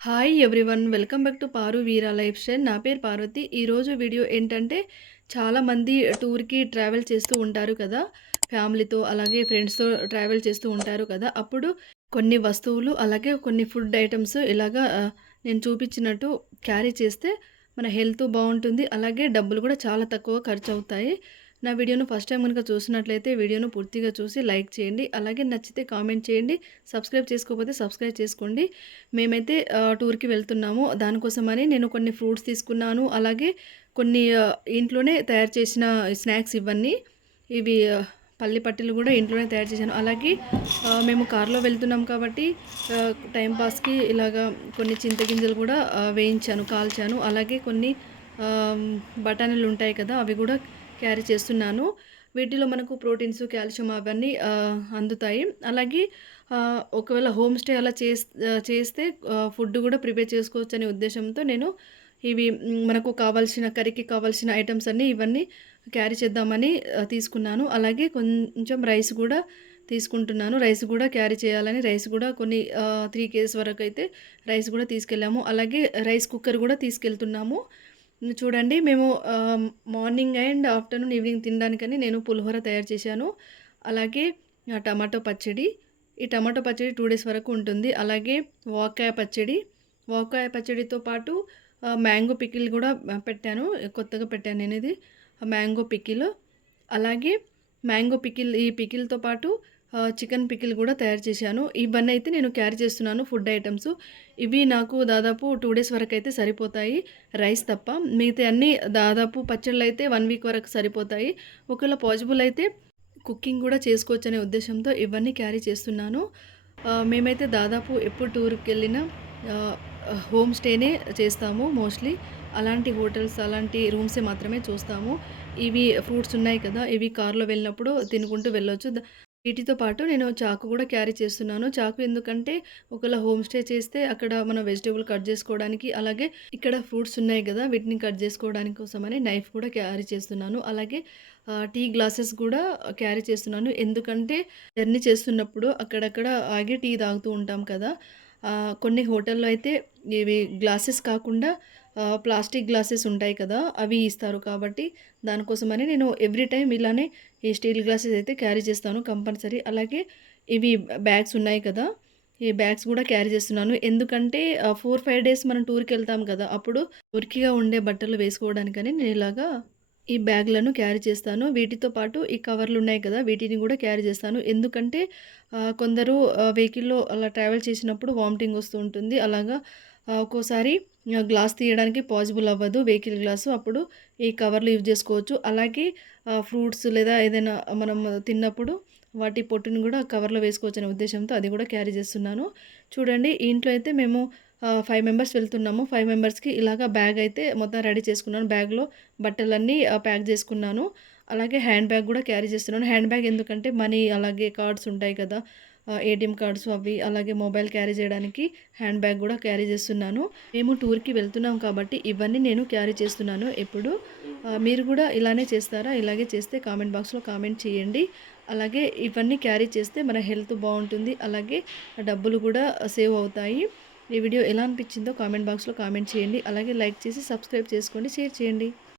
Hi everyone welcome back to Paru Veera lifestyle నా పేరు పార్వతి. ఈరోజు వీడియో ఏంటంటే చాలామంది టూర్కి ట్రావెల్ చేస్తూ ఉంటారు కదా. ఫ్యామిలీతో అలాగే ఫ్రెండ్స్తో ట్రావెల్ చేస్తూ ఉంటారు కదా. అప్పుడు కొన్ని వస్తువులు అలాగే కొన్ని ఫుడ్ ఐటమ్స్ ఇలాగా నేను చూపించినట్టు క్యారీ చేస్తే మన హెల్త్ బాగుంటుంది. అలాగే డబ్బులు కూడా చాలా తక్కువ ఖర్చు అవుతాయి నా వీడియోను ఫస్ట్ టైం కనుక చూసినట్లయితే వీడియోను పూర్తిగా చూసి లైక్ చేయండి. అలాగే నచ్చితే కామెంట్ చేయండి. సబ్స్క్రైబ్ చేసుకోకపోతే సబ్స్క్రైబ్ చేసుకోండి. మేమైతే టూర్కి వెళ్తున్నాము. దానికోసమని నేను కొన్ని ఫ్రూట్స్ తీసుకున్నాను. అలాగే కొన్ని ఇంట్లోనే తయారు చేసిన స్నాక్స్ ఇవన్నీ. ఇవి పల్లి పట్టీలు కూడా ఇంట్లోనే తయారు చేశాను. అలాగే మేము కార్లో వెళ్తున్నాం కాబట్టి టైంపాస్కి ఇలాగా కొన్ని చింతగింజలు కూడా వేయించాను కాల్చాను. అలాగే కొన్ని బఠానీలు ఉంటాయి కదా అవి కూడా క్యారీ చేస్తున్నాను. వీటిలో మనకు ప్రోటీన్స్ కాల్షియం అవన్నీ అందుతాయి. అలాగే ఒకవేళ హోమ్ స్టే అలా చేస్ చేస్తే ఫుడ్ కూడా ప్రిపేర్ చేసుకోవచ్చు అనే ఉద్దేశంతో నేను ఇవి మనకు కావాల్సిన కర్రీకి కావాల్సిన ఐటమ్స్ అన్నీ ఇవన్నీ క్యారీ చేద్దామని తీసుకున్నాను. అలాగే కొంచెం రైస్ కూడా తీసుకుంటున్నాను. రైస్ కూడా క్యారీ చేయాలని రైస్ కూడా కొన్ని త్రీ కేజీస్ వరకు అయితే రైస్ కూడా తీసుకెళ్ళాము. అలాగే రైస్ కుక్కర్ కూడా తీసుకెళ్తున్నాము. చూడండి మేము మార్నింగ్ అండ్ ఆఫ్టర్నూన్ ఈవినింగ్ తినడానికని నేను పులిహోర తయారు చేశాను. అలాగే టమాటో పచ్చడి. ఈ టమాటో పచ్చడి టూ డేస్ వరకు ఉంటుంది. అలాగే వాకాయ పచ్చడి. వాకాయ పచ్చడితో పాటు మ్యాంగో పికిల్ కూడా పెట్టాను. కొత్తగా పెట్టాను నేను ఇది మ్యాంగో పికిల్. అలాగే మ్యాంగో పికిల్ ఈ పికిల్తో పాటు చికెన్ పికిల్ కూడా తయారు చేశాను. ఇవన్నీ అయితే నేను క్యారీ చేస్తున్నాను ఫుడ్ ఐటమ్స్. ఇవి నాకు దాదాపు టూ డేస్ వరకు అయితే సరిపోతాయి రైస్ తప్ప. మిగతా అన్నీ దాదాపు పచ్చళ్ళు అయితే వన్ వీక్ వరకు సరిపోతాయి. ఒకవేళ పాసిబుల్ అయితే కుకింగ్ కూడా చేసుకోవచ్చు అనే ఉద్దేశంతో ఇవన్నీ క్యారీ చేస్తున్నాను. మేమైతే దాదాపు ఎప్పుడు టూర్కి వెళ్ళినా హోమ్ స్టేనే చేస్తాము మోస్ట్లీ. అలాంటి హోటల్స్ అలాంటి రూమ్సే మాత్రమే చూస్తాము. ఇవి ఫ్రూట్స్ ఉన్నాయి కదా ఇవి కార్లో వెళ్ళినప్పుడు తినుకుంటూ వెళ్ళొచ్చు. వీటితో పాటు నేను చాకు కూడా క్యారీ చేస్తున్నాను. చాకు ఎందుకంటే ఒకవేళ హోమ్ స్టే చేస్తే అక్కడ మన వెజిటేబుల్ కట్ చేసుకోవడానికి అలాగే ఇక్కడ ఫ్రూట్స్ ఉన్నాయి కదా వీటిని కట్ చేసుకోవడానికి కోసమని నైఫ్ కూడా క్యారీ చేస్తున్నాను. అలాగే టీ గ్లాసెస్ కూడా క్యారీ చేస్తున్నాను. ఎందుకంటే జర్నీ చేస్తున్నప్పుడు అక్కడక్కడ ఆగి టీ తాగుతూ ఉంటాం కదా. కొన్ని హోటల్లో అయితే ఇవి గ్లాసెస్ కాకుండా ప్లాస్టిక్ గ్లాసెస్ ఉంటాయి కదా అవి ఇస్తారు కాబట్టి దానికోసమని నేను ఎవ్రీ టైం ఇలానే ఈ స్టీల్ గ్లాసెస్ అయితే క్యారీ చేస్తాను కంపల్సరీ. అలాగే ఇవి బ్యాగ్స్ ఉన్నాయి కదా ఈ బ్యాగ్స్ కూడా క్యారీ చేస్తున్నాను. ఎందుకంటే ఫోర్ ఫైవ్ డేస్ మనం టూర్కి వెళ్తాం కదా అప్పుడు ఉరికిగా ఉండే బట్టలు వేసుకోవడానికని నేను ఇలాగా ఈ బ్యాగ్లను క్యారీ చేస్తాను. వీటితో పాటు ఈ కవర్లు ఉన్నాయి కదా వీటిని కూడా క్యారీ చేస్తాను. ఎందుకంటే కొందరు వెహికల్లో అలా ట్రావెల్ చేసినప్పుడు వామిటింగ్ వస్తూ ఉంటుంది. అలాగా ఒక్కోసారి గ్లాస్ తీయడానికి పాసిబుల్ అవ్వదు. వెహికల్ గ్లాసు అప్పుడు ఈ కవర్లు యూజ్ చేసుకోవచ్చు. అలాగే ఫ్రూట్స్ లేదా ఏదైనా మనం తిన్నప్పుడు వాటి పొట్టుని కూడా కవర్లో వేసుకోవచ్చు అనే ఉద్దేశంతో అది కూడా క్యారీ చేస్తున్నాను. చూడండి ఇంట్లో అయితే మేము ఫైవ్ మెంబర్స్ వెళ్తున్నాము. ఫైవ్ మెంబర్స్కి ఇలాగా బ్యాగ్ అయితే మొత్తం రెడీ చేసుకున్నాను. బ్యాగ్లో బట్టలన్నీ ప్యాక్ చేసుకున్నాను. అలాగే హ్యాండ్ బ్యాగ్ కూడా క్యారీ చేస్తున్నాను. హ్యాండ్ బ్యాగ్ ఎందుకంటే మనీ అలాగే కార్డ్స్ ఉంటాయి కదా. ఏటీఎం కార్డ్స్ అవి అలాగే మొబైల్ క్యారీ చేయడానికి హ్యాండ్ బ్యాగ్ కూడా క్యారీ చేస్తున్నాను. మేము టూర్కి వెళ్తున్నాం కాబట్టి ఇవన్నీ నేను క్యారీ చేస్తున్నాను ఎప్పుడు. మీరు కూడా ఇలానే చేస్తారా? ఇలాగే చేస్తే కామెంట్ బాక్స్లో కామెంట్ చేయండి. అలాగే ఇవన్నీ క్యారీ చేస్తే మన హెల్త్ బాగుంటుంది. అలాగే డబ్బులు కూడా సేవ్ అవుతాయి. ఈ వీడియో ఎలా అనిపించిందో కామెంట్ బాక్స్లో కామెంట్ చేయండి. అలాగే లైక్ చేసి సబ్స్క్రైబ్ చేసుకోండి షేర్ చేయండి.